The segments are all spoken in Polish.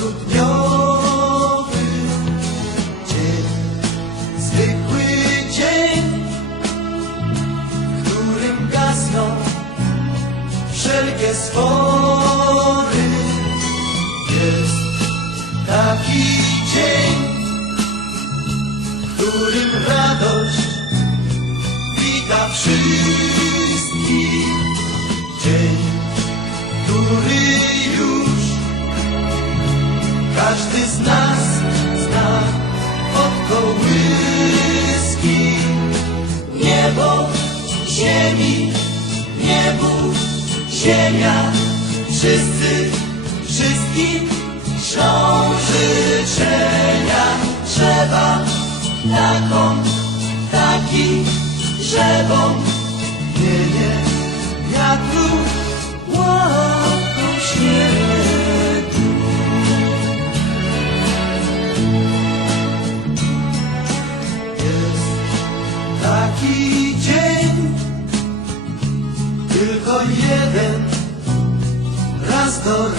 grudniowy dzień, zwykły dzień, w którym gasną wszelkie spory. Jest Niebo, ziemi, niebu, ziemia, wszyscy, wszystkim ślą życzenia. Trzeba taką, taki, żebą,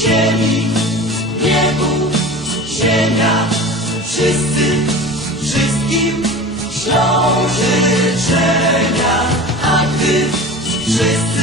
Ziemi, niebu, ziemia, wszyscy, wszystkim ślą życzenia, a gdy wszyscy